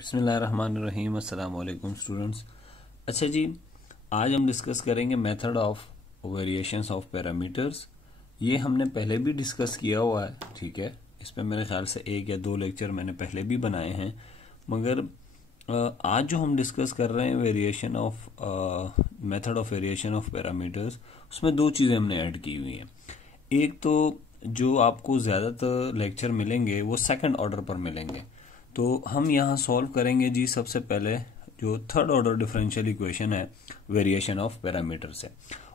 बिस्मिल्लाहिर्रहमानिर्रहीम। अस्सलाम वालेकुम स्टूडेंट्स। अच्छा जी, आज हम डिस्कस करेंगे method of variations of parameters. ये हमने पहले भी डिस्कस किया हुआ है, ठीक है। इस पे मेरे ख्याल से 1 या 2 लेक्चर मैंने पहले भी बनाए हैं, मगर आज जो हम डिस्कस कर रहे हैं variation of method of variation of parameters, उसमें 2 चीज़ें हमने ऐड की हुई हैं। एक तो जो आपको ज़्यादातर लेक्चर मिलेंगे वो सेकंड ऑर्डर पर मिलेंगे, तो हम यहाँ सॉल्व करेंगे जी। सबसे पहले जो थर्ड ऑर्डर डिफरेंशियल इक्वेशन है वेरिएशन ऑफ पैरामीटर से,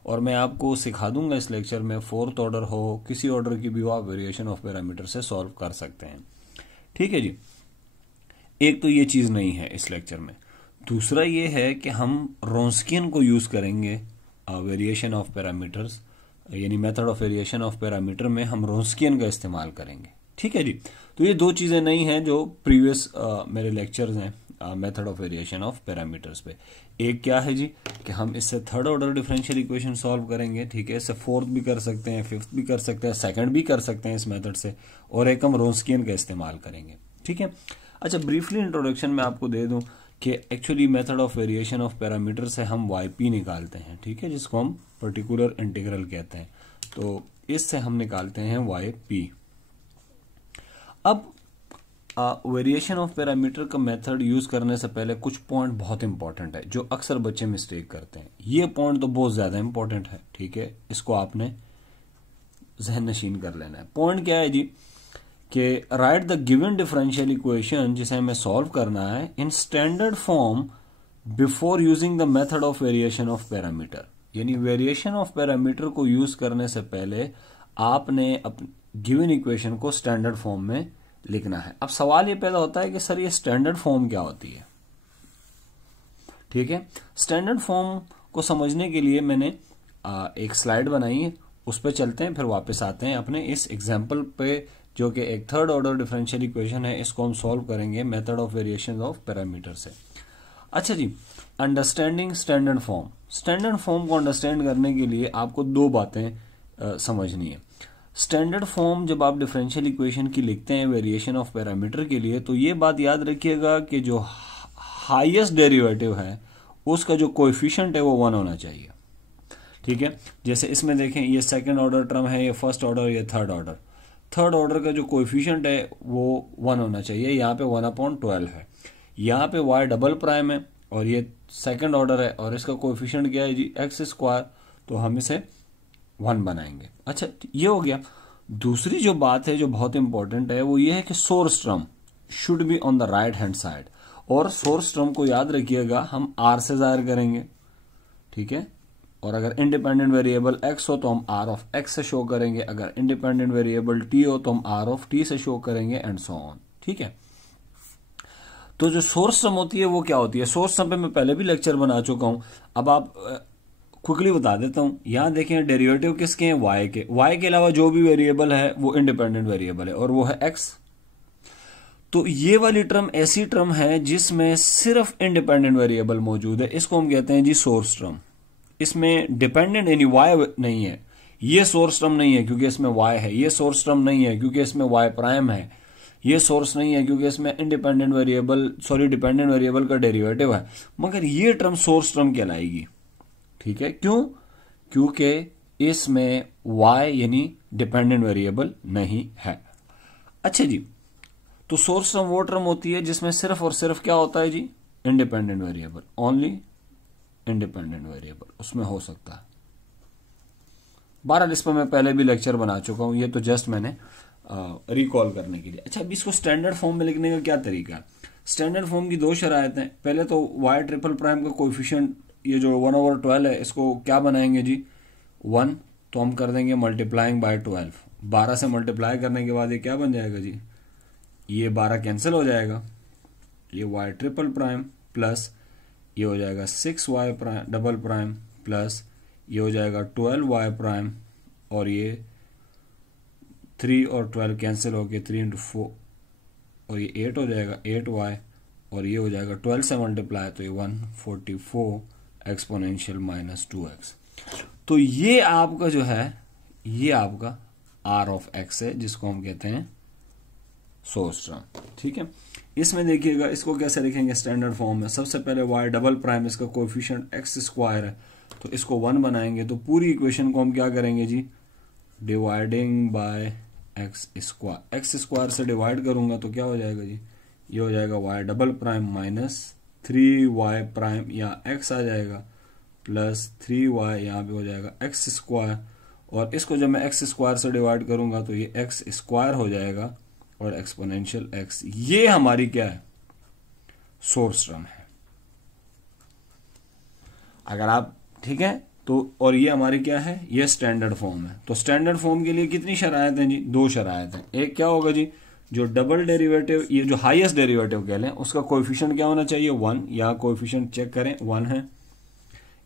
और मैं आपको सिखा दूंगा इस लेक्चर में फोर्थ ऑर्डर हो किसी ऑर्डर की भी हो, आप वेरिएशन ऑफ पैरामीटर से सॉल्व कर सकते हैं, ठीक है जी। एक तो ये चीज़ नहीं है इस लेक्चर में। दूसरा ये है कि हम रोंस्कियन को यूज़ करेंगे वेरिएशन ऑफ पैरामीटर्स, यानी method of variation of parameter में हम रोंस्कियन का इस्तेमाल करेंगे, ठीक है जी। तो ये 2 चीज़ें नहीं हैं जो प्रीवियस मेरे लेक्चर्स हैं method of variation of parameters पे। एक क्या है जी कि हम इससे third order differential equation solve करेंगे, ठीक है। इससे फोर्थ भी कर सकते हैं, फिफ्थ भी कर सकते हैं, सेकंड भी कर सकते हैं इस मेथड से, और एक हम रोंस्कियन का इस्तेमाल करेंगे, ठीक है। अच्छा, ब्रीफली इंट्रोडक्शन में आपको दे दूं कि actually method of variation of parameter से हम वाई निकालते हैं, ठीक है, जिसको हम पर्टिकुलर इंटीग्रल कहते हैं। तो इससे हम निकालते हैं वाई। अब वेरिएशन ऑफ पैरामीटर का मेथड यूज करने से पहले कुछ पॉइंट बहुत इंपॉर्टेंट है जो अक्सर बच्चे मिस्टेक करते हैं। ये पॉइंट तो बहुत ज्यादा इंपॉर्टेंट है, ठीक है, इसको आपने जहन नशीन कर लेना है। पॉइंट क्या है जी कि right the given differential equation, जिसे हमें सॉल्व करना है, in standard form before using the method of variation of parameter. यानी वेरिएशन ऑफ पैरामीटर को यूज करने से पहले आपने गिवन इक्वेशन को स्टैंडर्ड फॉर्म में लिखना है। अब सवाल ये पैदा होता है कि सर ये स्टैंडर्ड फॉर्म क्या होती है, ठीक है। स्टैंडर्ड फॉर्म को समझने के लिए मैंने एक स्लाइड बनाई है, उस पर चलते हैं, फिर वापस आते हैं अपने इस एग्जाम्पल पे, जो कि एक थर्ड ऑर्डर डिफरेंशियल इक्वेशन है। इसको हम सॉल्व करेंगे method of variation of parameter से। अच्छा जी, understanding standard form. Standard form को अंडरस्टैंड करने के लिए आपको 2 बातें समझनी है। स्टैंडर्ड फॉर्म जब आप डिफरेंशियल इक्वेशन की लिखते हैं वेरिएशन ऑफ पैरामीटर के लिए, तो ये बात याद रखिएगा कि जो हाईएस्ट डेरिवेटिव है उसका जो कोएफिशिएंट है वो 1 होना चाहिए, ठीक है। जैसे इसमें देखें, ये सेकंड ऑर्डर टर्म है, ये फर्स्ट ऑर्डर, ये थर्ड ऑर्डर। थर्ड ऑर्डर का जो कोएफिशिएंट है वो 1 होना चाहिए। यहाँ पे 1/12 है, यहाँ पे y डबल प्राइम है, और ये सेकंड ऑर्डर है, और इसका कोएफिशिएंट क्या है जी x², तो हम इसे 1 बनाएंगे। अच्छा, ये हो गया। दूसरी जो बात है जो बहुत इंपॉर्टेंट है वो ये है कि source term should be on the right hand side, और सोर्स टर्म को याद रखिएगा हम r से जाहिर करेंगे, ठीक है। और अगर इंडिपेंडेंट वेरिएबल x हो तो हम r ऑफ x से शो करेंगे, अगर इंडिपेंडेंट वेरिएबल t हो तो हम r ऑफ t से शो करेंगे, एंड सो ऑन, ठीक है। तो जो सोर्स टर्म होती है वो क्या होती है? सोर्स टर्म पे मैं पहले भी लेक्चर बना चुका हूं, अब आप क्विकली बता देता हूं। यहां देखें, डेरिवेटिव किसके हैं? y के अलावा जो भी वेरिएबल है वो इंडिपेंडेंट वेरिएबल है, और वो है x। तो ये वाली टर्म ऐसी टर्म है जिसमें सिर्फ इंडिपेंडेंट वेरिएबल मौजूद है, इसको हम कहते हैं जी सोर्स टर्म। इसमें डिपेंडेंट यानी y नहीं है, ये सोर्स टर्म नहीं है क्योंकि इसमें y है। ये सोर्स टर्म नहीं है क्योंकि इसमें y प्राइम है। ये सोर्स नहीं है क्योंकि इसमें डिपेंडेंट वेरिएबल का डेरिवेटिव है, मगर ये टर्म सोर्स टर्म कहलाएगी, ठीक है। क्यों? क्योंकि इसमें y यानी डिपेंडेंट वेरिएबल नहीं है। अच्छा जी, तो सोर्स टर्म वो टर्म होती है जिसमें सिर्फ और सिर्फ क्या होता है जी? Independent variable, only independent variable उसमें हो सकता है। बहरहाल इस पर मैं पहले भी लेक्चर बना चुका हूं, ये तो जस्ट मैंने रिकॉल करने के लिए। अच्छा, अब इसको स्टैंडर्ड फॉर्म में लिखने का क्या तरीका है? स्टैंडर्ड फॉर्म की 2 शरायत हैं। पहले तो y ट्रिपल प्राइम का कोएफिशिएंट, ये जो 1/12 है, इसको क्या बनाएंगे जी? 1, तो हम कर देंगे मल्टीप्लाइंग बाय 12। 12 से मल्टीप्लाई करने के बाद ये क्या बन जाएगा जी? ये 12 कैंसिल हो जाएगा, ये y ट्रिपल प्राइम प्लस ये हो जाएगा 6y डबल प्राइम प्लस ये हो जाएगा 12y प्राइम, और ये 3 और 12 कैंसिल होके 3 × 4, और ये 8 हो जाएगा 8y, और ये हो जाएगा 12 से मल्टीप्लाई, तो ये 144 एक्सपोनेंशियल माइनस 2x। तो ये आपका जो है, ये आपका r ऑफ x है, जिसको हम कहते हैं सोर्स टर्म। ठीक है, इसमें देखिएगा इसको कैसे लिखेंगे स्टैंडर्ड फॉर्म में। सबसे पहले y डबल प्राइम, इसका कोएफिशिएंट x स्क्वायर है तो इसको 1 बनाएंगे, तो पूरी इक्वेशन को हम क्या करेंगे जी, dividing by x square. x square से डिवाइड करूंगा तो क्या हो जाएगा जी, ये हो जाएगा y double prime minus 3y prime, या x आ जाएगा प्लस 3y, यहाँ पे हो जाएगा x स्क्वायर, और इसको जब मैं x स्क्वायर से डिवाइड करूंगा तो ये x स्क्वायर हो जाएगा और एक्सपोनेंशियल x। ये हमारी क्या है, सोर्स टर्म है। अगर आप ठीक है तो, और ये हमारी क्या है, ये स्टैंडर्ड फॉर्म है। तो स्टैंडर्ड फॉर्म के लिए कितनी शरायत हैं जी, 2 शरायत हैं। एक क्या होगा जी, जो डबल डेरिवेटिव, ये जो हाईएस्ट डेरिवेटिव कह लें, उसका कोएफिशिएंट क्या होना चाहिए, 1। यहाँ कोएफिशिएंट चेक करें 1 है।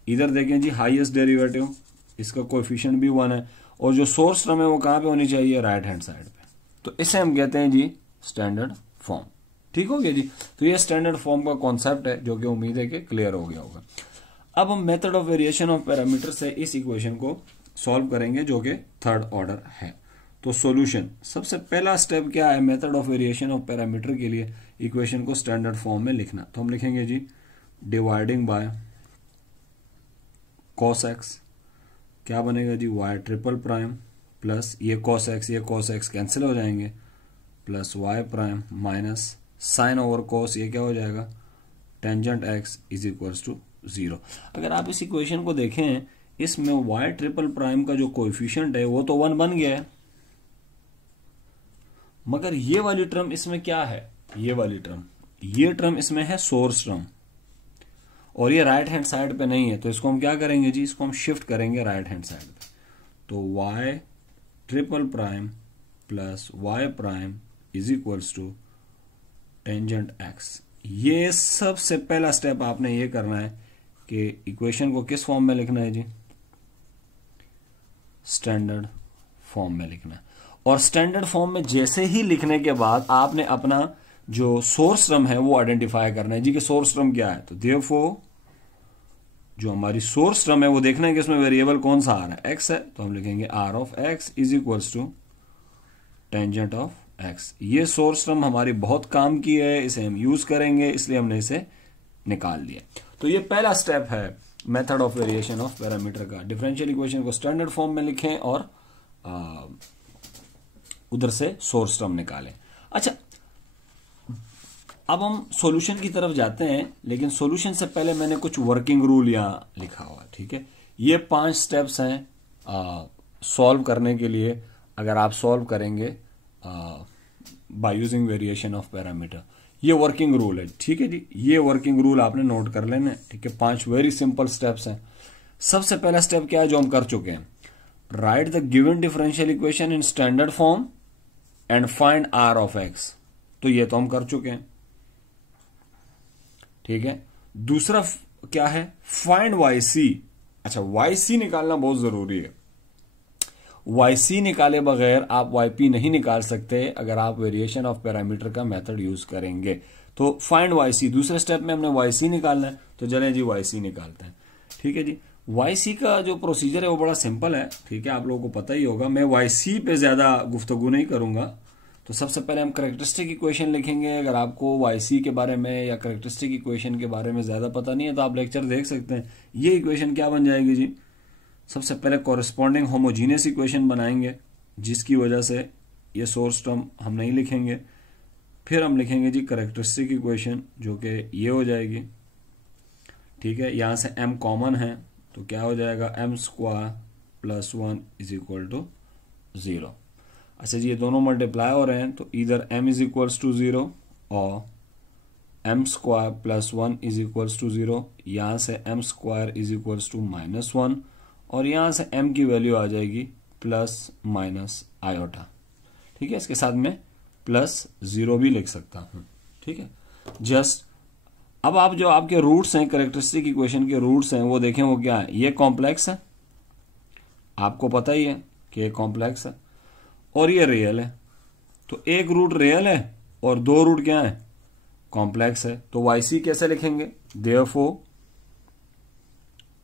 इधर देखें जी हाईएस्ट डेरिवेटिव, इसका कोएफिशिएंट भी 1 है, और जो सोर्स टर्म है वो कहां पे होनी चाहिए, राइट हैंड साइड पे। तो इसे हम कहते हैं जी स्टैंडर्ड फॉर्म। ठीक हो गया जी। तो ये स्टैंडर्ड फॉर्म का कॉन्सेप्ट है जो कि उम्मीद है कि क्लियर हो गया होगा। अब हम method of variation of parameter से इस इक्वेशन को सॉल्व करेंगे जो कि थर्ड ऑर्डर है। तो सॉल्यूशन, सबसे पहला स्टेप क्या है method of variation of parameter के लिए, इक्वेशन को स्टैंडर्ड फॉर्म में लिखना। तो हम लिखेंगे जी डिवाइडिंग बाय cos x, क्या बनेगा जी, y ट्रिपल प्राइम प्लस ये cos x कैंसिल हो जाएंगे, plus y prime minus sine over cos, ये क्या हो जाएगा, tangent x is equals to 0। अगर आप इस इक्वेशन को देखें, इसमें y ट्रिपल प्राइम का जो कोएफिशिएंट है वो तो 1 बन गया है, मगर ये वाली टर्म इसमें क्या है, ये वाली टर्म, ये टर्म इसमें है सोर्स टर्म, और ये राइट हैंड साइड पे नहीं है। तो इसको हम क्या करेंगे जी, इसको हम शिफ्ट करेंगे राइट हैंड साइड पे। तो y triple prime plus y prime is equals to tangent x। ये सबसे पहला स्टेप आपने ये करना है कि इक्वेशन को किस फॉर्म में लिखना है जी, स्टैंडर्ड फॉर्म में लिखना है। और स्टैंडर्ड फॉर्म में जैसे ही लिखने के बाद आपने अपना जो सोर्स टर्म है वो आइडेंटिफाई करना है जी कि सोर्स टर्म क्या है। तो देयरफॉर जो हमारी सोर्स टर्म है वो देखना है कि इसमें वेरिएबल कौन सा आ रहा है, x है, तो हम लिखेंगे r of x is equals to tangent of x। ये सोर्स टर्म हमारी बहुत काम की है, इसे हम यूज करेंगे, इसलिए हमने इसे निकाल लिया। तो ये पहला स्टेप है method of variation of parameter का। डिफरेंशियल इक्वेशन को स्टैंडर्ड फॉर्म में लिखें और उधर से सोर्स टर्म निकालें। अच्छा, अब हम सॉल्यूशन की तरफ जाते हैं, लेकिन सॉल्यूशन से पहले मैंने कुछ वर्किंग रूल यहां लिखा हुआ है। ठीक है, ये 5 स्टेप्स हैं सॉल्व करने के लिए। अगर आप सॉल्व करेंगे by using variation of parameter, ये वर्किंग रूल है। ठीक है जी, ये वर्किंग रूल आपने नोट कर लेना है। ठीक है, 5 वेरी सिंपल स्टेप्स हैं। सबसे पहला स्टेप क्या है जो हम कर चुके हैं, right the given differential equation in standard form and find r of x। तो ये तो हम कर चुके हैं। ठीक है, दूसरा क्या है, फाइंड yc। अच्छा, yc निकालना बहुत जरूरी है। yc निकाले बगैर आप yp नहीं निकाल सकते अगर आप वेरिएशन ऑफ पैरामीटर का मेथड यूज करेंगे। तो फाइंड yc, दूसरे स्टेप में हमने yc निकालना है, तो चलें जी yc निकालते हैं। ठीक है जी, yc का जो प्रोसीजर है वो बड़ा सिंपल है। ठीक है, आप लोगों को पता ही होगा, मैं yc पे ज्यादा गुफ्तगू नहीं करूंगा। तो सबसे पहले हम कैरेक्टरिस्टिक इक्वेशन लिखेंगे। अगर आपको yc के बारे में या कैरेक्टरिस्टिक इक्वेशन के बारे में ज्यादा पता नहीं है तो आप लेक्चर देख सकते हैं। ये इक्वेशन क्या बन जाएगी जी, सबसे पहले कॉरेस्पॉन्डिंग होमोजीनियस इक्वेशन बनाएंगे, जिसकी वजह से ये सोर्स टर्म हम नहीं लिखेंगे। फिर हम लिखेंगे जी कैरेक्टरिस्टिक इक्वेशन, जो कि ये हो जाएगी। ठीक है, यहां से m कॉमन है तो क्या हो जाएगा, m square plus 1 is equal to 0। अच्छा जी, ये दोनों मल्टीप्लाई हो रहे हैं तो इधर m इज इक्वल्स टू 0 और m square plus 1 is equals to 0। यहां से m square is equals to -1 और यहां से m की वैल्यू आ जाएगी प्लस माइनस आयोटा। ठीक है, इसके साथ में प्लस 0 भी लिख सकता हूं। ठीक है, जस्ट अब आप जो आपके रूट्स हैं, कैरेक्टरिस्टिक इक्वेशन के रूट्स हैं, वो देखें वो क्या है, ये कॉम्प्लेक्स है, आपको पता ही है कि ये कॉम्प्लेक्स है, और ये रियल है। तो एक रूट रियल है और 2 रूट क्या है, कॉम्प्लेक्स है। तो yc कैसे लिखेंगे, देयरफॉर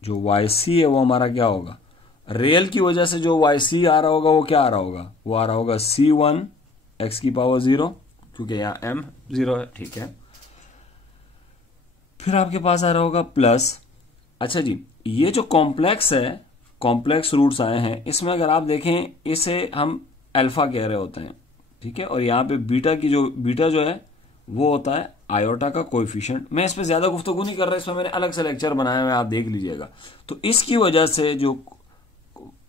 जो yc है वो हमारा क्या होगा, रियल की वजह से जो yc आ रहा होगा वो क्या आ रहा होगा, वो आ रहा होगा c1 x की पावर 0 क्योंकि यहाँ m 0 है, ठीक है। फिर आपके पास आ रहा होगा प्लस। अच्छा जी, ये जो कॉम्प्लेक्स है, कॉम्प्लेक्स रूट्स आए हैं, इसमें अगर आप देखें इसे हम अल्फा कह रहे होते हैं, ठीक है। और यहाँ पे बीटा जो है वो होता है आयोटा का कोएफिशिएंट। मैं इस पे ज्यादा गुफ्तगू नहीं कर रहा, इसमें मैंने अलग से लेक्चर बनाया हुआ है, आप देख लीजिएगा। तो इसकी वजह से जो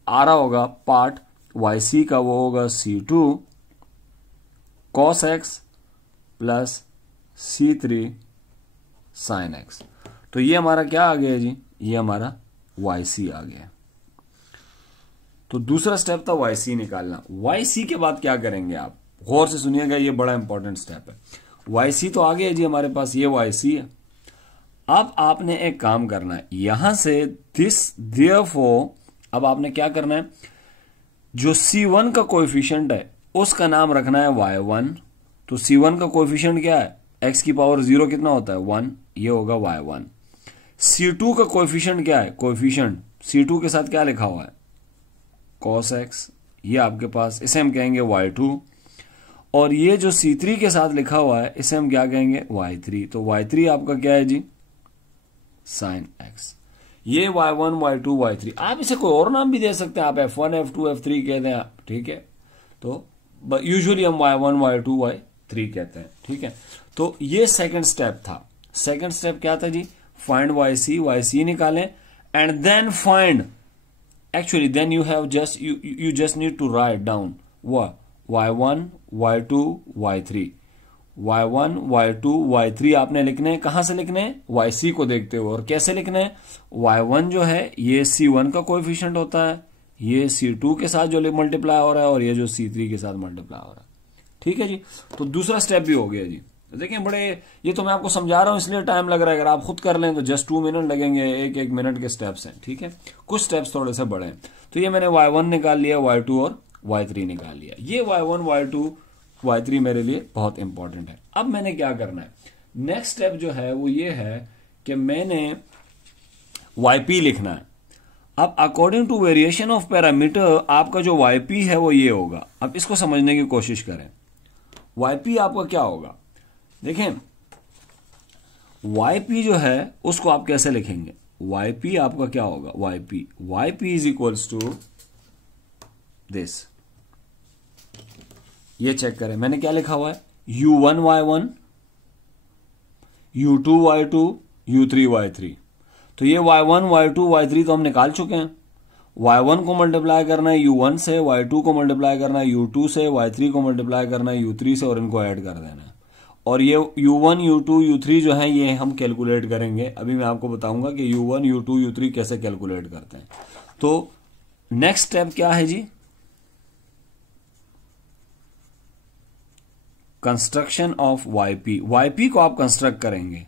आ रहा होगा पार्ट YC का वो होगा C2 cos x plus C3 sin x। तो ये हमारा क्या आ गया जी, ये हमारा YC आ गया। तो दूसरा स्टेप था YC निकालना। YC के बाद क्या करेंगे आप, गौर से सुनिएगा, ये बड़ा इंपॉर्टेंट स्टेप है। YC तो आ गया जी हमारे पास, ये YC है। अब आपने एक काम करना है, यहां से देयरफॉर अब आपने क्या करना है, जो C1 का कोएफिशिएंट है उसका नाम रखना है Y1। तो C1 का कोएफिशिएंट क्या है, x की पावर 0 कितना होता है 1, ये होगा Y1। C2 का कोएफिशिएंट क्या है, कोएफिशिएंट C2 के साथ क्या लिखा हुआ है cos x, ये आपके पास, इसे हम कहेंगे Y2। और ये जो C3 के साथ लिखा हुआ है इसे हम क्या कहेंगे Y3। तो Y3 आपका क्या है जी sin x। ये Y1 Y2 Y3, आप इसे कोई और नाम भी दे सकते हैं, आप F1 F2 F3 कहते हैं, ठीक है। तो यूजुअली हम Y1 Y2 Y3 कहते हैं, ठीक है। तो ये सेकंड स्टेप था। सेकंड स्टेप क्या था जी, फाइंड YC निकालें and then find, actually then you have just you just need to write down Y1 Y2 Y3, Y1 Y2 Y3 आपने लिखने हैं, कहां से लिखने हैं, YC को देखते हुए। और कैसे लिखने हैं, Y1 जो है ये C1 का कोएफिशिएंट होता है, ये C2 के साथ जो मल्टीप्लाई हो रहा है, और ये जो C3 के साथ मल्टीप्लाई हो रहा है, ठीक है जी। तो दूसरा स्टेप भी हो गया जी। देखिए बड़े, ये तो मैं आपको समझा रहा हूं इसलिए टाइम लग रहा है, अगर आप खुद कर लें तो जस्ट 2 मिनट लगेंगे, एक मिनट के स्टेप्स हैं, ठीक है। कुछ स्टेप्स थोड़े से बड़े हैं। तो ये मैंने Y1 निकाल लिया, Y2 और Y3 निकाल लिया। ये Y1 Y2 Y3 मेरे लिए बहुत इंपॉर्टेंट है। अब मैंने क्या करना है, नेक्स्ट स्टेप जो है वो ये है कि मैंने YP लिखना है। अब according to variation of parameter आपका जो YP है वो ये होगा। अब इसको समझने की कोशिश करें, YP आपका क्या होगा, देखें YP जो है उसको आप कैसे लिखेंगे, YP आपका क्या होगा, YP is equals to this. ये चेक करें, मैंने क्या लिखा हुआ है, U1 Y1 U2 Y2 U3 Y3। तो ये Y1 Y2 Y3 तो हम निकाल चुके हैं। Y1 को मल्टीप्लाई करना है U1 से, Y2 को मल्टीप्लाई करना है U2 से, Y3 को मल्टीप्लाई करना है U3 से, और इनको ऐड कर देना है। और ये U1 U2 U3 जो है ये हम कैलकुलेट करेंगे। अभी मैं आपको बताऊंगा कि U1 U2 U3 कैसे कैलकुलेट करते हैं। तो नेक्स्ट स्टेप क्या है जी, कंस्ट्रक्शन ऑफ YP को आप कंस्ट्रक्ट करेंगे,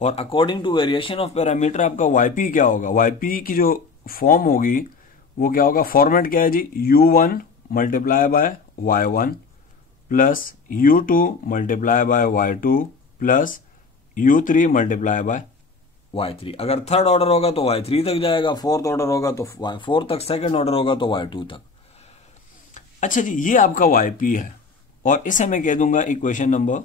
और according to variation of parameter आपका YP क्या होगा, YP की जो फॉर्म होगी वो क्या होगा, फॉर्मेट क्या है जी, U1 multiply by Y1 plus U2 multiply by Y2 plus U3 multiply by Y3। अगर थर्ड ऑर्डर होगा तो Y3 तक जाएगा, फोर्थ ऑर्डर होगा तो Y4 तक, सेकंड ऑर्डर होगा तो Y2 तक। अच्छा जी, ये आपका YP है, और इसे मैं कह दूंगा इक्वेशन नंबर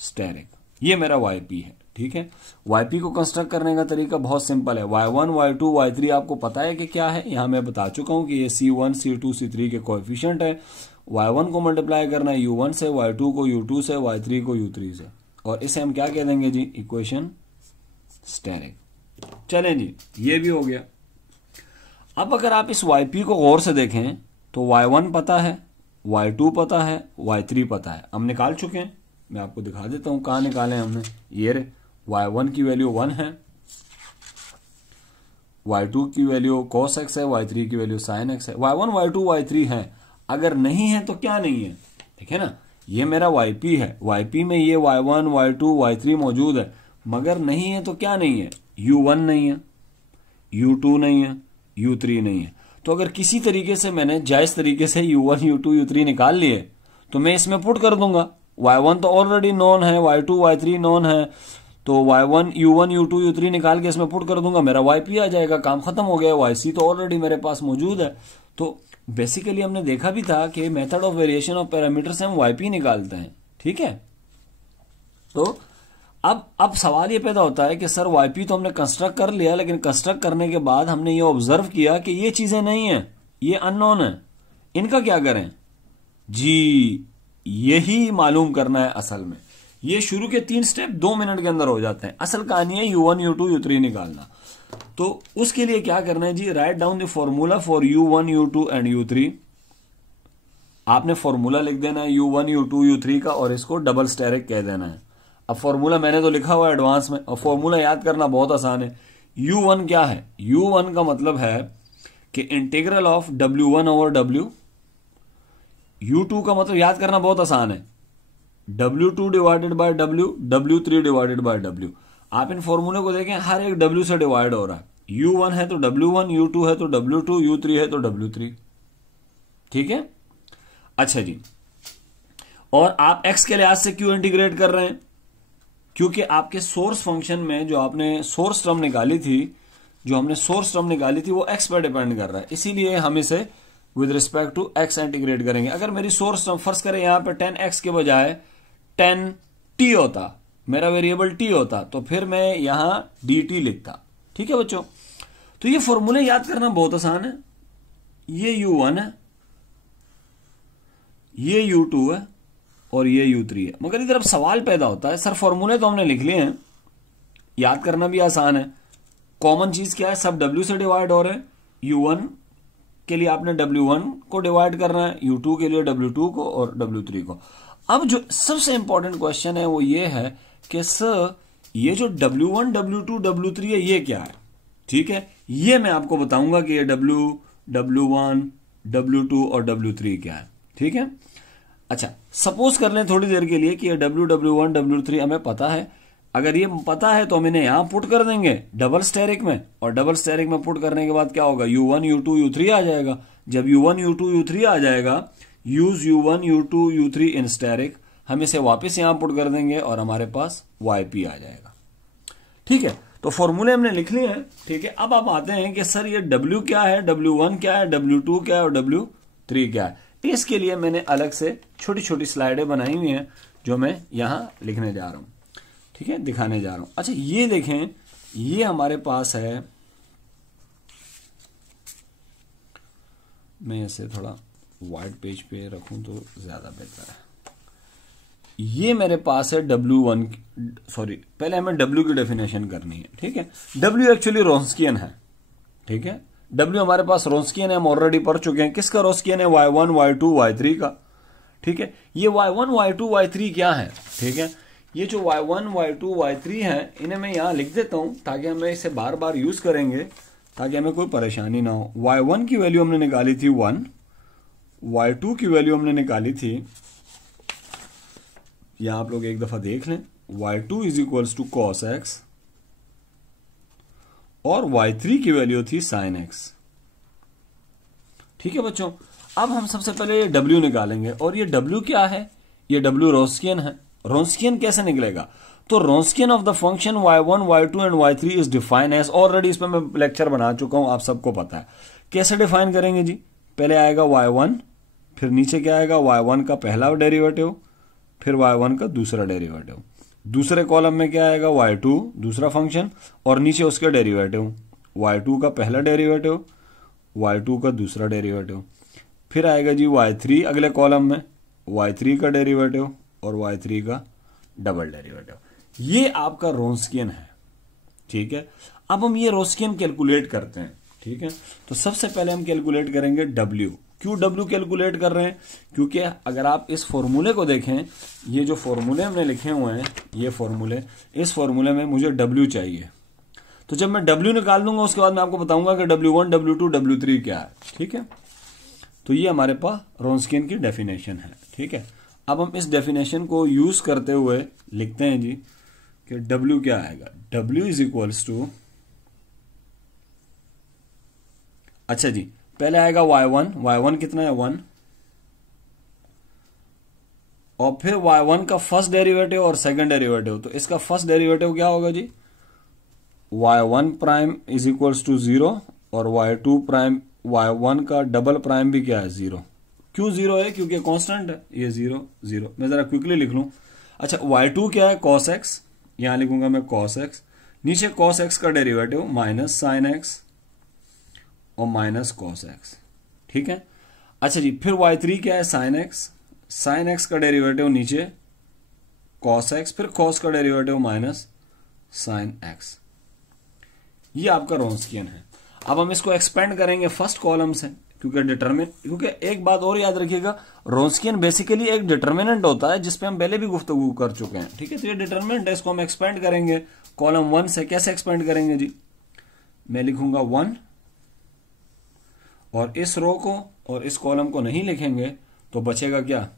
स्टेरिक। ये मेरा YP है, ठीक है। YP को कंस्ट्रक्ट करने का तरीका बहुत सिंपल है। Y1 Y2 Y3 आपको पता है कि क्या है, यहां मैं बता चुका हूं कि ये C1 C2 C3 के कोएफिशिएंट है। Y1 को मल्टीप्लाई करना है U1 से, Y2 को U2 से, Y3 को U3 से, और इसे हम क्या कह देंगे जी, इक्वेशन स्टेरिक। चलें जी, ये भी हो गया। अब अगर आप इस YP को गौर से देखें तो Y1 पता है, Y2 पता है, Y3 पता है, हम निकाल चुके हैं। मैं आपको दिखा देता हूं कहां निकाले हमने। ये रे, Y1 की वैल्यू 1 है, Y2 की वैल्यू cos x है, Y3 की वैल्यू sin x है। Y1 Y2 Y3 है, अगर नहीं है तो क्या नहीं है, ठीक है ना। ये मेरा YP है, YP में ये Y1 Y2 Y3 मौजूद है, मगर नहीं है तो क्या नहीं है, U1 नहीं है, U2 नहीं है, U3 नहीं है। तो अगर किसी तरीके से मैंने जायज तरीके से U1 U2 U3 निकाल लिए तो मैं इसमें पुट कर दूंगा। Y1 तो ऑलरेडी नॉन है, Y2 Y3 नॉन है, तो U1 U2 U3 निकाल के इसमें पुट कर दूंगा, मेरा YP आ जाएगा, काम खत्म हो गया। YC तो ऑलरेडी मेरे पास मौजूद है। तो बेसिकली हमने देखा भी था कि method of variation of parameter से हम वाईपी निकालते हैं, ठीक है। तो अब सवाल ये पैदा होता है कि सर वाईपी तो हमने कंस्ट्रक्ट कर लिया, लेकिन कंस्ट्रक्ट करने के बाद हमने ये ऑब्जर्व किया कि ये चीजें नहीं है, ये अननोन है, इनका क्या करें जी? यही मालूम करना है असल में। ये शुरू के 3 स्टेप 2 मिनट के अंदर हो जाते हैं। असल कहानी है U1 U2 U3 निकालना। तो उसके लिए क्या करना है जी? Write down the formula for U1 U2 and U3। आपने फॉर्मूला लिख देना है U1 U2 U3 का और इसको डबल स्टेरिक कह देना है। अब फॉर्मूला मैंने तो लिखा हुआ है एडवांस में, और फॉर्मूला याद करना बहुत आसान है। U1 क्या है? U1 का मतलब है कि integral of W1 over W। U2 का मतलब याद करना बहुत आसान है, W2 divided by W, W3 divided by W। आप इन फॉर्मूले को देखें, हर एक W से डिवाइड हो रहा है। U1 है तो W1, U2 है तो W2, U3 है तो W3, ठीक है। अच्छा जी, और आप x के लिहाज से क्यों इंटीग्रेट कर रहे हैं? क्योंकि आपके सोर्स फंक्शन में जो आपने सोर्स टर्म निकाली थी, वो x पर डिपेंड कर रहा है, इसीलिए हम इसे with respect to x integrate करेंगे। अगर मेरी सोर्स टर्म फर्ज करें यहां पे 10x के बजाय 10t होता, मेरा वेरिएबल t होता, तो फिर मैं यहां dt लिखता, ठीक है बच्चों। तो ये फॉर्मूले याद करना बहुत आसान है। ये U1 है, ये U2 है और ये U3 है। मगर इधर अब सवाल पैदा होता है, सर फॉर्मूले तो हमने लिख लिए हैं, याद करना भी आसान है, कॉमन चीज क्या है? सब W से डिवाइड हो रहे हैं। U1 के लिए आपने W1 को डिवाइड करना है, U2 के लिए W2 को और W3 को। अब जो सबसे इंपॉर्टेंट क्वेश्चन है वो ये है कि सर ये जो W1 W2 W3 है ये क्या है? ठीक है, ये मैं आपको बताऊंगा कि ये W1 W2 और W3 क्या है, ठीक है। अच्छा, सपोज कर लें थोड़ी देर के लिए कि ये W1 W3 हमें पता है। अगर ये पता है तो हम इन्हें यहां पुट कर देंगे डबल स्टेरिक में, और डबल स्टेरिक में पुट करने के बाद क्या होगा? U1 U2 U3 आ जाएगा। जब U1 U2 U3 आ जाएगा, यूज U1 U2 U3 इन स्टेरिक, हम इसे वापस यहां पुट कर देंगे और हमारे पास YP आ जाएगा, ठीक है। तो फॉर्मूले हमने लिख लिए हैं, ठीक है। अब आप आते हैं कि सर ये W क्या है, W1 क्या है, W2 क्या है और W3 क्या है। इसके लिए मैंने अलग से छोटी छोटी स्लाइडें बनाई हुई हैं जो मैं यहां लिखने जा रहा हूं, ठीक है, दिखाने जा रहा हूं। अच्छा, ये देखें, ये हमारे पास है, मैं इसे थोड़ा वाइट पेज पे रखूं तो ज्यादा बेहतर है। ये मेरे पास है W1, सॉरी पहले हमें W की डेफिनेशन करनी है, ठीक है। W एक्चुअली रोंस्कियन है, ठीक है। W हमारे पास रोंस्कियन है, हम ऑलरेडी पढ़ चुके हैं। किसका रोंस्कियन है? Y1 Y2 Y3 का, ठीक है। ये Y1 Y2 Y3 क्या है? ठीक है, ये जो Y1 Y2 Y3 है, इन्हें मैं यहां लिख देता हूं ताकि हमें इसे बार बार यूज करेंगे, ताकि हमें कोई परेशानी ना हो। Y1 की वैल्यू हमने निकाली थी 1, Y2 की वैल्यू हमने निकाली थी, यहां आप लोग एक दफा देख लें, Y2 is equals to cos x, और Y3 की वैल्यू थी sin x, ठीक है बच्चों। अब हम सबसे पहले ये W निकालेंगे, और ये W क्या है? ये W रोंस्कियन है। रोंस्कियन कैसे निकलेगा? तो Wronskian of the function Y1 Y2 and Y3 is define as, already इसमें मैं लेक्चर बना चुका हूं, आप सबको पता है। कैसे डिफाइन करेंगे जी? पहले आएगा Y1, फिर नीचे क्या आएगा? Y1 का पहला डेरिवेटिव, फिर Y1 का दूसरा डेरिवेटिव, दूसरे कॉलम में क्या आएगा? Y2 दूसरा फंक्शन, और नीचे उसके डेरिवेटिव, Y2 का पहला डेरिवेटिव, Y2 का दूसरा डेरिवेटिव, फिर आएगा जी Y3 अगले कॉलम में, Y3 का डेरिवेटिव और Y3 का डबल डेरिवेटिव। ये आपका रोंस्कियन है, ठीक है। अब हम ये रोंस्कियन कैलकुलेट करते हैं, ठीक है। तो सबसे पहले हम कैलकुलेट करेंगे W। क्यों W कैलकुलेट कर रहे हैं? क्योंकि अगर आप इस फॉर्मूले को देखें, ये जो फॉर्मूले हमने लिखे हुए हैं, ये फॉर्मूले, इस फॉर्मूले में मुझे W चाहिए। तो जब मैं W निकाल दूंगा उसके बाद मैं आपको बताऊंगा कि W1 W2 W3 क्या है, ठीक है। तो ये हमारे पास रोंस्कियन की डेफिनेशन है, ठीक है। अब हम इस डेफिनेशन को यूज करते हुए लिखते हैं जी कि W क्या आएगा? W इज इक्वल्स टू, अच्छा जी, पहले आएगा Y1 कितना है? 1, और फिर Y1 का फर्स्ट डेरिवेटिव और सेकंड डेरिवेटिव। तो इसका फर्स्ट डेरिवेटिव क्या होगा जी? Y1 prime is equals to 0 और Y2 प्राइम y1 का डबल प्राइम भी क्या है 0। क्यों 0 है? क्योंकि कांस्टेंट है, ये 0 0। मैं जरा क्विकली लिख लूं। अच्छा, y2 क्या है? cos x, यहां लिखूंगा मैं cos x, नीचे cos x का डेरिवेटिव माइनस साइन x और माइनस cos x, ठीक है। अच्छा जी, फिर y3 क्या है? साइन x का डेरिवेटिव नीचे cos x, फिर cos का डेरिवेटिव माइनस साइन x। ये आपका रोंस्कियन है। अब हम इसको एक्सपेंड करेंगे फर्स्ट कॉलम से, क्योंकि एक बात और याद रखिएगा, रोंस्कियन बेसिकली एक डिटर्मिनेंट होता है जिसपे हम पहले भी गुफ्तगू कर चुके हैं, ठीक है। तो ये डिटर्मिनेंट है, इसको हम एक्सपेंड करेंगे कॉलम 1 से। कैसे एक्सपेंड करेंगे जी? मैं लिखूंगा 1 और इस रो को और इस कॉलम को नहीं लिखेंगे तो बचेगा क्या?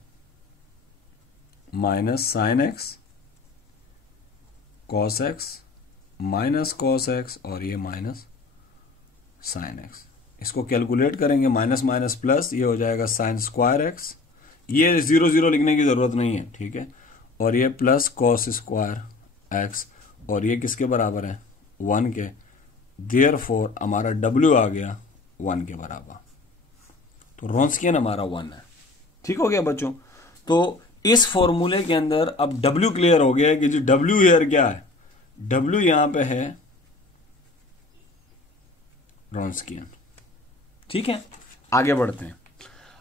Minus sine x cos x minus cos x और ये माइनस साइन एक्स। इसको कैलकुलेट करेंगे, माइनस माइनस प्लस, ये हो जाएगा साइन स्क्वायर एक्स। ये 0 0 लिखने की जरूरत नहीं है, ठीक है। और ये प्लस कॉस स्क्वायर एक्स, और ये किसके बराबर है? 1 के। देयरफॉर हमारा W आ गया 1 के बराबर। तो रोंस्कियन हमारा 1 है। ठीक हो गया बच्चों? तो इस फॉर्मूले के अंदर अब W क्लियर हो गया है कि जी W हियर क्या है? W यहां पे है रोंस्कियन। ठीक है, आगे बढ़ते हैं।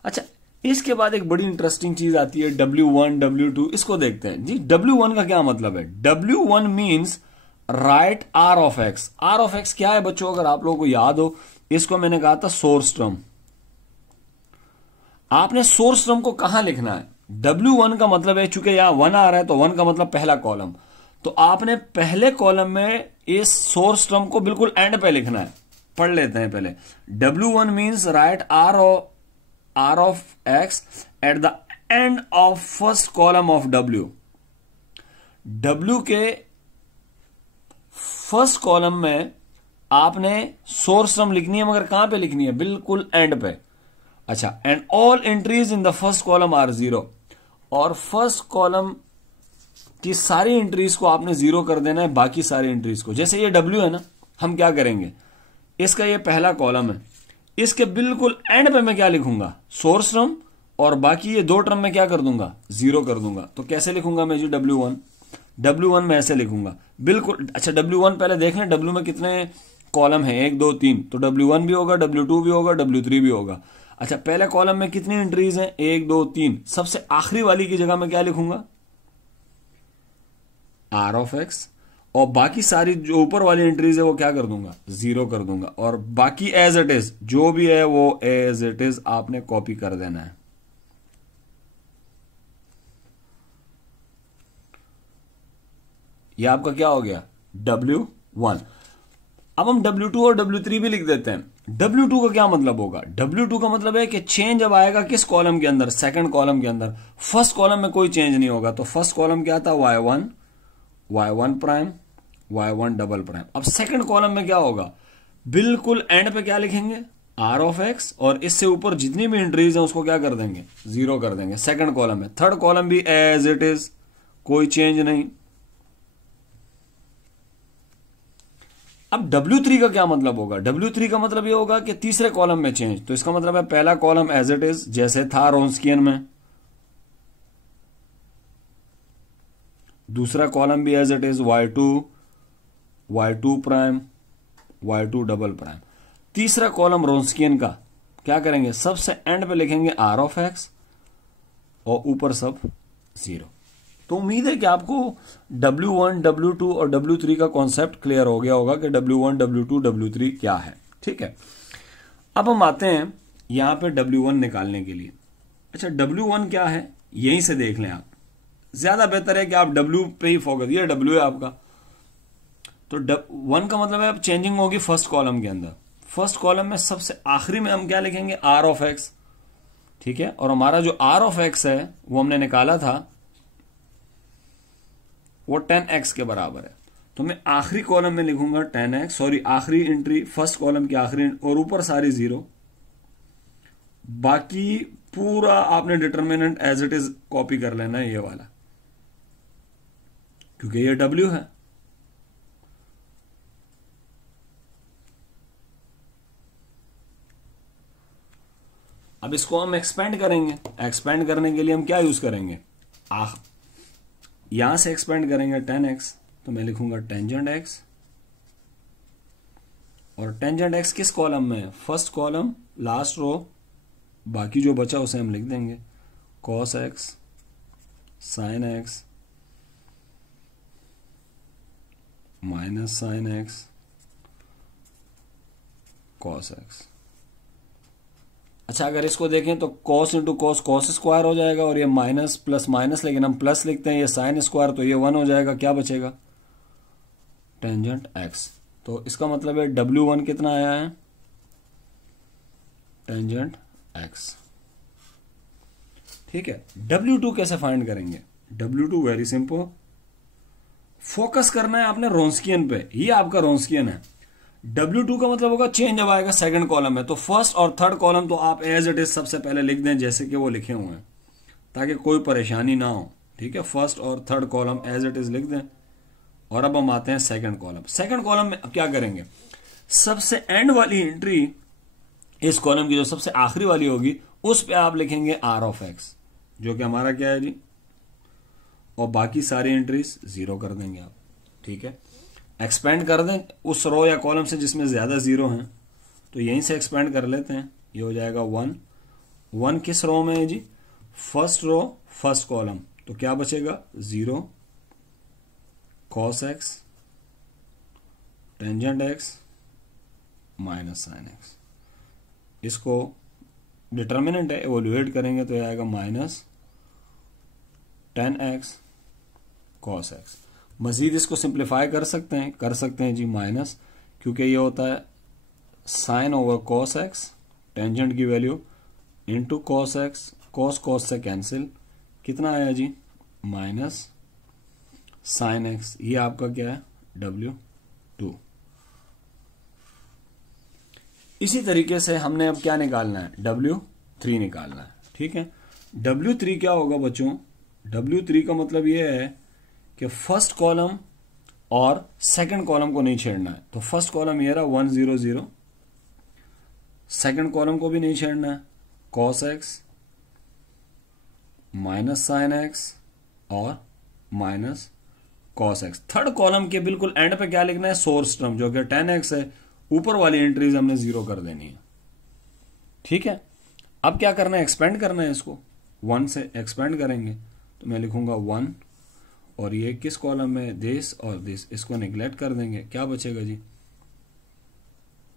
अच्छा, इसके बाद एक बड़ी इंटरेस्टिंग चीज आती है W1 W2। इसको देखते हैं जी। W1 का क्या मतलब है? W1 means right R of x. R of x क्या है बच्चों? अगर आप लोगों को याद हो, इसको मैंने कहा था सोर्स टर्म। आपने सोर्स टर्म को कहां लिखना है? W1 का मतलब है, चूंकि यहां 1 आ रहा है तो 1 का मतलब पहला कॉलम, तो आपने पहले कॉलम में इस सोर्स टर्म को बिल्कुल एंड पे लिखना है। पढ़ लेते हैं पहले। W1 means right R of X at the end of first column of W। W के फर्स्ट कॉलम में आपने सोर्स टर्म लिखनी है, मगर कहां पे लिखनी है? बिल्कुल एंड पे। अच्छा, and all entries in the first column are 0। और फर्स्ट कॉलम की सारी एंट्रीज को आपने 0 कर देना है, बाकी सारी एंट्रीज को। जैसे ये W है ना, हम क्या करेंगे? इसका ये पहला कॉलम है, इसके बिल्कुल एंड पे मैं क्या लिखूंगा? सोर्स टर्म, और बाकी ये 2 टर्म में क्या कर दूंगा? 0 कर दूंगा। तो कैसे लिखूंगा मैं जी W1 में ऐसे लिखूंगा बिल्कुल। अच्छा, W1 पहले देख लें, W में कितने कॉलम है? 1 2 3। तो W1 भी होगा, W2 भी होगा, W3 भी होगा। अच्छा, पहले कॉलम में कितनी एंट्रीज हैं? 1 2 3। सबसे आखिरी वाली की जगह मैं क्या लिखूंगा? R ऑफ एक्स, और बाकी सारी जो ऊपर वाली एंट्रीज है वो क्या कर दूंगा? 0 कर दूंगा। और बाकी एज इट इज जो भी है वो एज इट इज आपने कॉपी कर देना है। ये आपका क्या हो गया? W1। अब हम W2 और W3 भी लिख देते हैं। W2 का क्या मतलब होगा? W2 का मतलब है कि चेंज अब आएगा किस कॉलम के अंदर? सेकंड कॉलम के अंदर। फर्स्ट कॉलम में कोई चेंज नहीं होगा। तो फर्स्ट कॉलम क्या था? Y1 prime, Y1 double prime. अब सेकंड कॉलम में क्या होगा? बिल्कुल एंड पे क्या लिखेंगे? R ऑफ एक्स, और इससे ऊपर जितनी भी एंट्रीज है उसको क्या कर देंगे? 0 कर देंगे सेकंड कॉलम में। थर्ड कॉलम भी एज इट इज, कोई चेंज नहीं। अब W3 का क्या मतलब होगा? W3 का मतलब ये होगा कि तीसरे कॉलम में चेंज। तो इसका मतलब है पहला कॉलम एज इट इज जैसे था रोंस्कियन में, दूसरा कॉलम भी as it is Y2 prime, Y2 double prime. तीसरा कॉलम रोंस्कियन का क्या करेंगे? सबसे एंड पे लिखेंगे R ऑफ एक्स और ऊपर सब 0। तो उम्मीद है कि आपको W1 W2 और W3 का कॉन्सेप्ट क्लियर हो गया होगा कि W1 W2 W3 क्या है। ठीक है, अब हम आते हैं यहां पे W1 निकालने के लिए। अच्छा, W1 क्या है यहीं से देख लें आप, ज्यादा बेहतर है कि आप W पे ही फोकस। ये W है आपका। तो 1 का मतलब है अब चेंजिंग होगी फर्स्ट कॉलम के अंदर। फर्स्ट कॉलम में सबसे आखिरी में हम क्या लिखेंगे? R of x. ठीक है, और हमारा जो R ऑफ एक्स है वो हमने निकाला था, वो 10x के बराबर है। तो मैं आखिरी कॉलम में लिखूंगा 10x, सॉरी आखिरी एंट्री फर्स्ट कॉलम की आखिरी, और ऊपर सारी 0। बाकी पूरा आपने determinant as it is copy कर लेना है, ये वाला, क्योंकि ये W है। अब इसको हम एक्सपेंड करेंगे। एक्सपेंड करने के लिए हम क्या यूज करेंगे, यहां से एक्सपेंड करेंगे 10x, तो मैं लिखूंगा टेंजेंट x, और टेंजेंट x किस कॉलम में है, फर्स्ट कॉलम लास्ट रो, बाकी जो बचा उसे हम लिख देंगे cos x sin x minus sin x cos x। अच्छा, अगर इसको देखें तो cos into cos cos square हो जाएगा, और ये माइनस प्लस माइनस, लेकिन हम प्लस लिखते हैं, ये sin स्क्वायर, तो ये 1 हो जाएगा। क्या बचेगा, टेंजेंट x। तो इसका मतलब है W1 कितना आया है, टेंजेंट x। ठीक है, W2 कैसे फाइंड करेंगे, W2 वेरी सिंपल, फोकस करना है आपने रोंस्कियन पे, ये आपका रोंस्कियन है। W2 का मतलब होगा चेंज जब आएगा सेकंड कॉलम में, तो फर्स्ट और थर्ड कॉलम तो आप एज इट इज सबसे पहले लिख दें जैसे कि वो लिखे हुए हैं, ताकि कोई परेशानी ना हो। ठीक है, फर्स्ट और third column as it is लिख दें। और अब हम आते हैं सेकंड कॉलम। सेकंड कॉलम में क्या करेंगे, सबसे एंड वाली एंट्री इस कॉलम की जो सबसे आखिरी वाली होगी उस पे आप लिखेंगे r ऑफ x, जो कि हमारा क्या है जी, और बाकी सारी एंट्रीज 0 कर देंगे आप। ठीक है, एक्सपेंड कर दें उस रो या कॉलम से जिसमें ज्यादा 0 हैं, तो यहीं से एक्सपेंड कर लेते हैं। ये हो जाएगा 1, 1 किस रो में है जी, फर्स्ट रो फर्स्ट कॉलम, तो क्या बचेगा 0 cos x tangent x minus sin x। इसको डिटर्मिनेंट है, एवोल्यूएट करेंगे तो ये आएगा माइनस 10x cos x। मजीद इसको सिंप्लीफाई कर सकते हैं जी, माइनस, क्योंकि ये होता है sine over cos x, tangent की value into cos x, cos से कैंसिल, कितना आया जी, माइनस sin x। ये आपका क्या है, W2। इसी तरीके से हमने अब क्या निकालना है, W3 निकालना है। ठीक है, W3 क्या होगा बच्चों, W3 का मतलब ये है कि फर्स्ट कॉलम और सेकंड कॉलम को नहीं छेड़ना है। तो फर्स्ट कॉलम ये रहा 1 0 0, सेकंड कॉलम को भी नहीं छेड़ना है, cos x minus sin x और minus cos x। Third column के बिल्कुल एंड पे क्या लिखना है, सोर्स टर्म जो कि 10x है, ऊपर वाली एंट्रीज हमने 0 कर देनी है। ठीक है, अब क्या करना है, एक्सपेंड करना है, इसको 1 से एक्सपेंड करेंगे, तो मैं लिखूंगा 1, और ये किस कॉलम में, दिस और दिस, इसको निगलेक्ट कर देंगे। क्या बचेगा जी,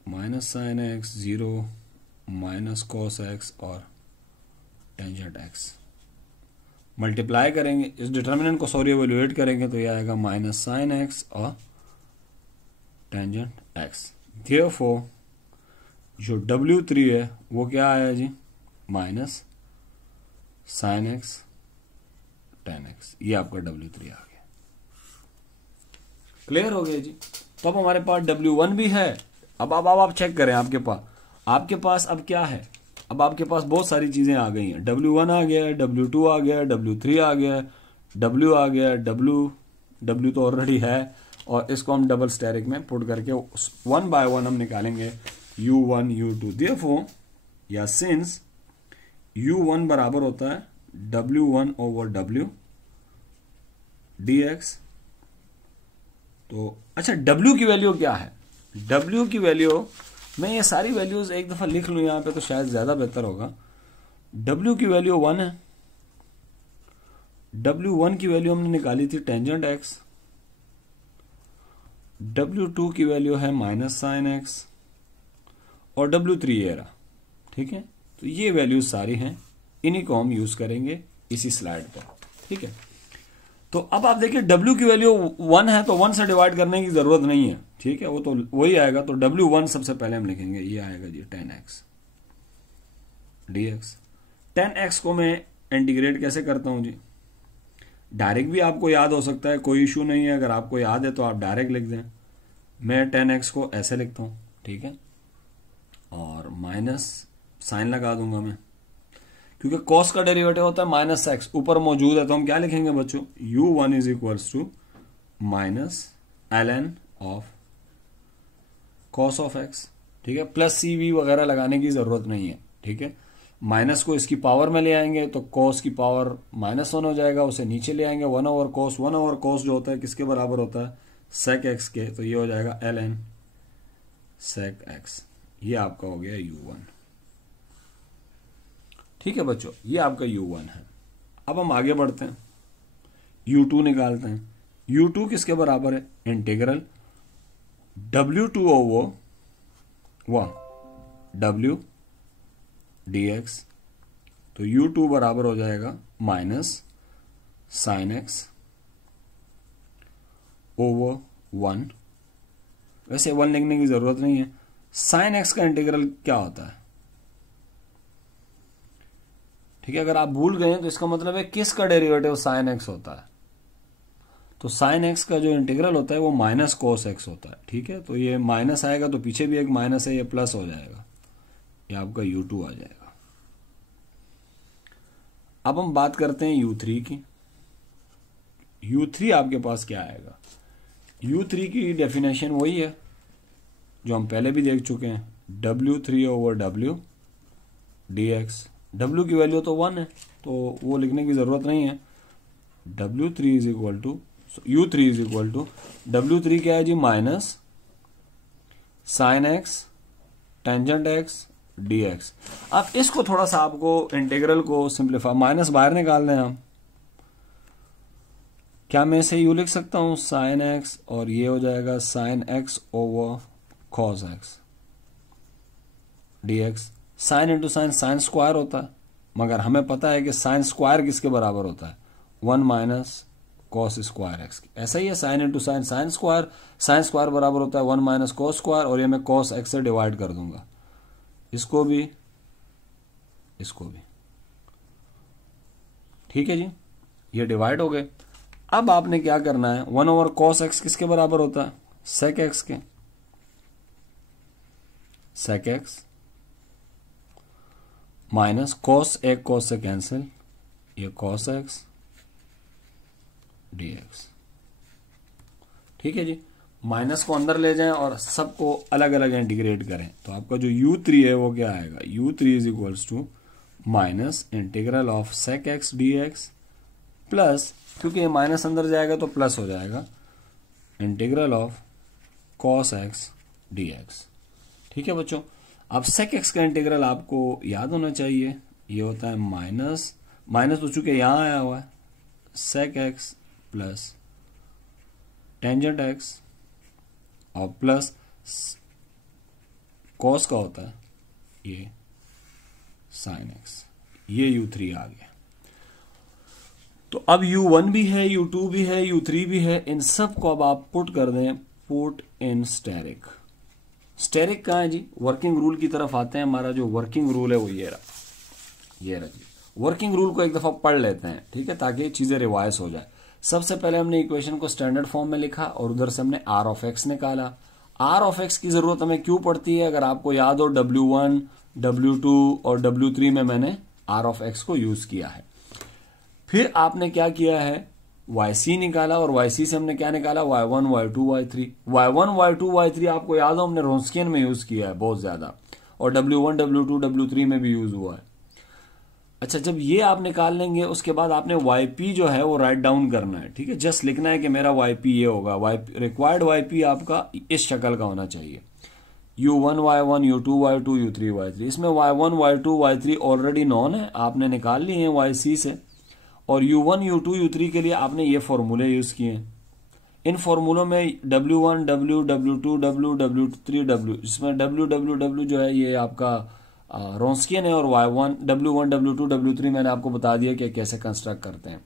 minus sin x 0 minus cos x और टेंजेंट x। मल्टीप्लाई करेंगे, इस डिटर्मिनेंट को सॉरी एवोल्यूएट करेंगे, तो ये आएगा माइनस sin x और टेंजेंट x। देयरफॉर जो W3 है वो क्या आया जी, minus sin x tan x। ये आपका W3 आ गया। क्लियर हो गया जी। तो अब हमारे पास W1 भी है। अब आप चेक करें, आपके पास अब क्या है, अब आपके पास बहुत सारी चीजें आ गई हैं। W1 आ गया, W2 आ गया, W3 आ गया, W आ गया, W तो ऑलरेडी है, और इसको हम डबल स्टेरिक में पुट करके 1 बाय 1 हम निकालेंगे U1 U2। देयरफॉर या सिंस U1 बराबर होता है W1 ओवर W dx। तो अच्छा, W की वैल्यू क्या है, W की वैल्यू, मैं ये सारी वैल्यूज एक दफा लिख लूं यहां पे तो शायद ज्यादा बेहतर होगा। W की वैल्यू 1 है, W1 की वैल्यू हमने निकाली थी टेंजेंट x, W2 की वैल्यू है माइनस sin x, और W3 ये रहा। ठीक है, तो ये वैल्यूज सारी हैं, इन्हीं को हम यूज करेंगे इसी स्लाइड पर। ठीक है, तो अब आप देखिए W की वैल्यू 1 है, तो 1 से डिवाइड करने की जरूरत नहीं है। ठीक है, वो तो वही आएगा। तो W1 सबसे पहले हम लिखेंगे, ये आएगा जी 10x dx। 10x को मैं इंटीग्रेट कैसे करता हूं जी, डायरेक्ट भी आपको याद हो सकता है, कोई इशू नहीं है। अगर आपको याद है तो आप डायरेक्ट लिख दें। मैं 10x को ऐसे लिखता हूं, ठीक है, और माइनस साइन लगा दूंगा मैं, क्योंकि cos का डेरिवेटिव होता है माइनस एक्स, ऊपर मौजूद है, तो हम क्या लिखेंगे बच्चों, u1 is equals to minus ln of cos of x। ठीक है, प्लस CV वगैरह लगाने की जरूरत नहीं है। ठीक है, माइनस को इसकी पावर में ले आएंगे तो कॉस की पावर -1 हो जाएगा, उसे नीचे ले आएंगे 1/cos। 1/cos जो होता है किसके बराबर होता है, sec x के, तो ये हो जाएगा ln sec x। ये आपका हो गया u1। ठीक है बच्चों, ये आपका u1 है। अब हम आगे बढ़ते हैं, u2 निकालते हैं। u2 किसके बराबर है, इंटीग्रल w2/1 w dx। तो u2 बराबर हो जाएगा -sin x/1। वैसे 1 लिखने की जरूरत नहीं है। sin x का इंटीग्रल क्या होता है, ठीक है, अगर आप भूल गए तो इसका मतलब है किसका डेरिवेटिव sin x होता है। तो sin x का जो इंटीग्रल होता है वो -cos x होता है। ठीक है, तो ये माइनस आएगा तो पीछे भी एक माइनस है, ये प्लस हो जाएगा, ये आपका u2 आ जाएगा। अब हम बात करते हैं u3 की। u3 आपके पास क्या आएगा, u3 की डेफिनेशन वही है जो हम पहले भी देख चुके हैं, w3/w dx। w की वैल्यू तो 1 है तो वो लिखने की जरूरत नहीं है। w3 is equal to u3 is equal to w3 क्या है जी, minus sin x tangent x dx। अब इसको थोड़ा सा आपको इंटीग्रल को सिंप्लीफाई, माइनस बाहर निकाल दें हम, क्या मैं इसे यू लिख सकता हूं sin x, और ये हो जाएगा sin x/cos x dx। sin into sine sine square होता है, मगर हमें पता है कि साइन स्क्वायर किसके बराबर होता है, 1 - cos स्क्वायर x। ऐसा ही है, sin into sine sine square बराबर होता है 1 - cos स्क्वायर, और ये मैं cos x से डिवाइड कर दूंगा, इसको भी इसको भी। ठीक है जी, ये डिवाइड हो गए। अब आपने क्या करना है, 1/cos x किसके बराबर होता है, sec x के, sec x माइनस cos, एक cos से कैंसिल, ये cos x dx। ठीक है जी, माइनस को अंदर ले जाएं और सबको अलग अलग इंटीग्रेट करें, तो आपका जो u3 है वो क्या आएगा, u3 is equals to minus integral of sec x dx plus, क्योंकि ये माइनस अंदर जाएगा तो प्लस हो जाएगा, integral of cos x dx। ठीक है बच्चों, अब sec x का इंटीग्रल आपको याद होना चाहिए, ये होता है माइनस तो चूंकि यहां आया हुआ है sec x plus tangent x और प्लस cos का होता है ये sin x, ये u3 आ गया। तो अब u1 भी है, u2 भी है, u3 भी है, इन सब को अब आप पुट कर दें, पुट इन स्टेरिक। स्टेरिक कहाँ है जी, वर्किंग रूल की तरफ आते हैं। हमारा जो वर्किंग रूल है वो ये रहा जी। वर्किंग रूल को एक दफा पढ़ लेते हैं, ठीक है, ताकि चीजें रिवाइज हो जाए। सबसे पहले हमने इक्वेशन को स्टैंडर्ड फॉर्म में लिखा और उधर से हमने r ऑफ x निकाला। r ऑफ x की जरूरत हमें क्यों पड़ती है, अगर आपको याद हो w1, w2 और w3 में मैंने r ऑफ x को यूज किया है। फिर आपने क्या किया है, yc निकाला, और yc से हमने क्या निकाला, y1, y2, y3। y1, y2, y3 आपको याद हो हमने रोन्स्कियन में यूज किया है बहुत ज्यादा, और w1, w2, w3 में भी यूज हुआ है। अच्छा, जब ये आप निकाल लेंगे उसके बाद आपने yp जो है वो राइट डाउन करना है। ठीक है, जस्ट लिखना है कि मेरा yp ये होगा, रिक्वायर्ड yp आपका इस शक्ल का होना चाहिए, u1 y1, u2 y2, u3 y3। इसमें y1, y2, y3 already non है, आपने निकाल लिए हैं yc से, और u1, u2, u3 के लिए आपने ये फॉर्मूले यूज किए हैं। इन फॉर्मूलों में w1, w, w2, w, w3, w, जिसमें w, w, w जो है ये आपका रोन्स्कियन है, और y1, w1, w2, w3 मैंने आपको बता दिया कि कैसे कंस्ट्रक्ट करते हैं।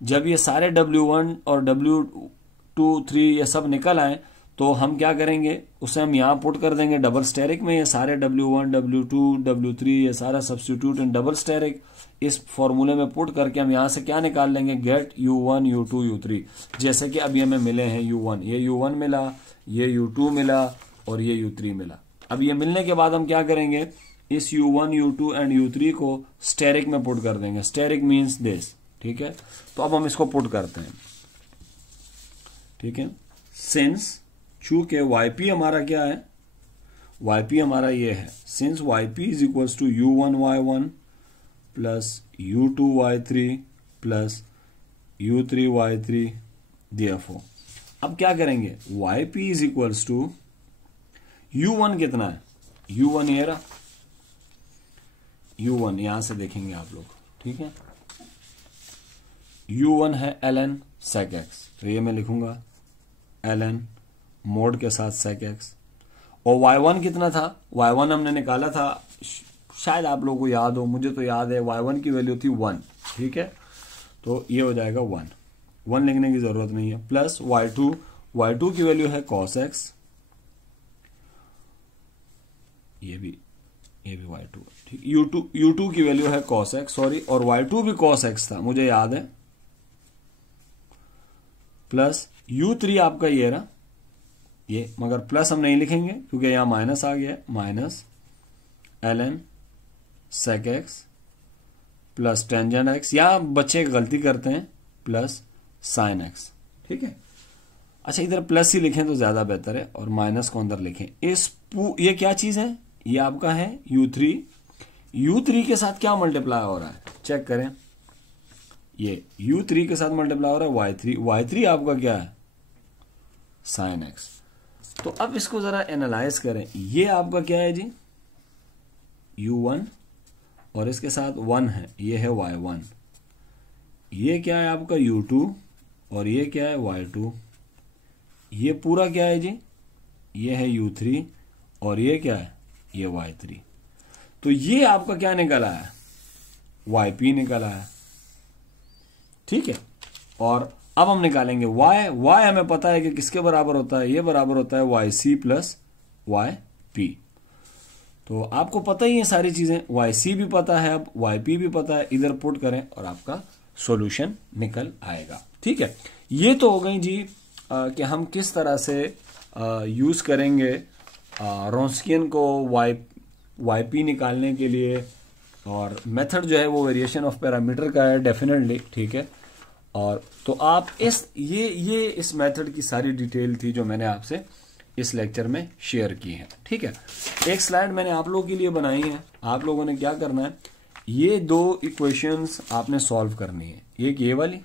जब ये सारे w1 और w2, 3 ये सब निकल आए तो हम क्या करेंगे, उसे हम यहाँ पुट कर देंगे डबल स्टेरिक में। ये सारे w1, w2, w3 ये सारा सब्स्टिट्यूट इन डबल स्टेरिक इस फॉर्मूले में पुट करके हम यहाँ से क्या निकाल लेंगे, गेट u1, u2, u3। जैसे कि अभी हमें मिले हैं u1, ये u1 मिला, ये u2 मिला और ये u3 मिला। अब ये मिलने के बाद हम क्या करेंगे, इस u1, u2 एंड u3 को स्टेरिक में पुट कर देंगे। Asterisk means this. ठीक है, तो अब हम इसको पुट करते हैं। ठीक है, सिंस चूंकि yp हमारा क्या है, yp हमारा ये है since Y P is equals to u1y1 plus u2y3 plus u3y3 therefore अब क्या करेंगे, yp is equals to u1 कितना है, u1 ये रहा, u1 यहां से देखेंगे आप लोग, ठीक है। u1 है ln sec x, तो ये मैं लिखूंगा ln मोड के साथ sec x, और y1 कितना था, y1 हमने निकाला था, शायद आप लोगों को याद हो, मुझे तो याद है, y1 की वैल्यू थी 1, ठीक है। तो ये हो जाएगा 1 लिखने की जरूरत नहीं है, प्लस y2 की वैल्यू है cos x, ये भी y2, ठीक। u2 की वैल्यू है cos x, सॉरी, और y2 भी cos x था, मुझे याद है, प्लस u3 आपका ये रहा, ये मगर प्लस हम नहीं लिखेंगे क्योंकि यहां माइनस आ गया, minus ln sec x plus tangent x, या बच्चे गलती करते हैं प्लस साइन x, ठीक है। अच्छा, इधर प्लस ही लिखें तो ज्यादा बेहतर है, और माइनस को अंदर लिखें। ये क्या चीज है, ये आपका है u3 के साथ क्या मल्टीप्लाई हो रहा है, चेक करें, ये u3 के साथ मल्टीप्लाई हो रहा है y3 आपका क्या है, साइन x। तो अब इसको जरा एनालाइज करें, ये आपका क्या है जी, u1, और इसके साथ 1 है, ये है y1, ये क्या है आपका u2, और ये क्या है y2, ये पूरा क्या है जी, ये है u3, और ये क्या है, ये y3। तो ये आपका क्या निकला है, yp निकला है, ठीक है। और अब हम निकालेंगे y हमें पता है कि किसके बराबर होता है, ये बराबर होता है yc प्लस yp। तो आपको पता ही है सारी चीजें, yc भी पता है, अब yp भी पता है, इधर पुट करें और आपका सॉल्यूशन निकल आएगा, ठीक है। ये तो हो गई जी कि हम किस तरह से यूज करेंगे रोंस्कियन को yp निकालने के लिए, और मेथड जो है वो वेरिएशन ऑफ पैरामीटर का है डेफिनेटली, ठीक है। और तो आप ये इस मेथड की सारी डिटेल थी जो मैंने आपसे इस लेक्चर में शेयर की है, ठीक है। एक स्लाइड मैंने आप लोगों के लिए बनाई है, आप लोगों ने क्या करना है, ये 2 इक्वेशंस आपने सॉल्व करनी है। एक ये वाली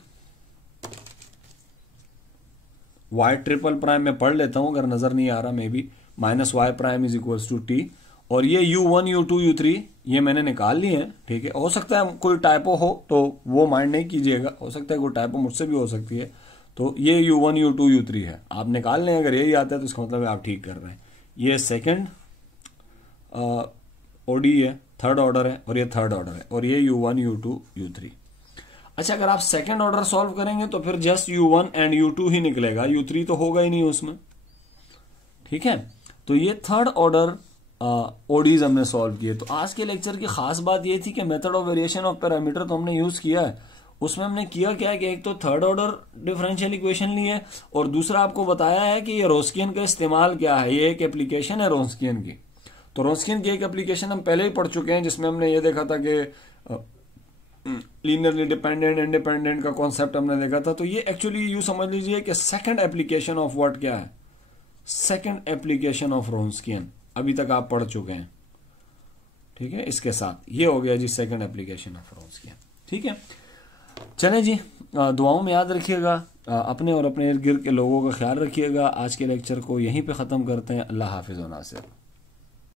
y ट्रिपल प्राइम में पढ़ लेता हूं अगर नजर नहीं आ रहा, maybe minus y prime is equals to t, और ये u1 u2 u3 ये मैंने निकाल लिए हैं, ठीक है। हो सकता है कोई टाइपो हो तो वो माइंड नहीं कीजिएगा, हो सकता है कोई टाइपो मुझसे भी हो सकती है। तो ये u1 u2 u3 है, आप निकाल लें, अगर यही आता है तो इसका मतलब है आप ठीक कर रहे हैं। ये सेकंड ओडी है, थर्ड ऑर्डर है, और ये थर्ड ऑर्डर है, और ये u1 u2 u3। अच्छा, अगर आप सेकंड ऑर्डर सॉल्व करेंगे तो फिर जस्ट u1 एंड u2 ही निकलेगा, u3 तो होगा ही नहीं उसमें, ठीक है। तो ये थर्ड ऑर्डर ओडीज हमने सॉल्व किए। तो आज के लेक्चर की खास बात ये थी कि method of variation of parameter तो हमने यूज किया है, उसमें हमने किया क्या है कि एक तो थर्ड ऑर्डर डिफरेंशियल इक्वेशन ली है, और दूसरा आपको बताया है कि ये रोंस्कियन का इस्तेमाल क्या है, ये एक एप्लीकेशन है रोंस्कियन की। तो रोंस्कियन की एक एप्लीकेशन हम पहले ही पढ़ चुके हैं, जिसमें हमने ये देखा था कि लीनियरली डिपेंडेंट इंडिपेंडेंट का कॉन्सेप्ट हमने देखा था। तो ये एक्चुअली यू समझ लीजिए कि सेकंड एप्लीकेशन ऑफ व्हाट क्या है, सेकंड एप्लीकेशन ऑफ रोंस्कियन, अभी तक आप पढ़ चुके हैं, ठीक है। इसके साथ ये हो गया जी सेकंड एप्लीकेशन ऑफ रोंस्कियन, ठीक है। चलें जी, दुआओं में याद रखिएगा, अपने और अपने इर्द गिर्द के लोगों का ख्याल रखिएगा। आज के लेक्चर को यहीं पे ख़त्म करते हैं। अल्लाह हाफिज़ व नासिर।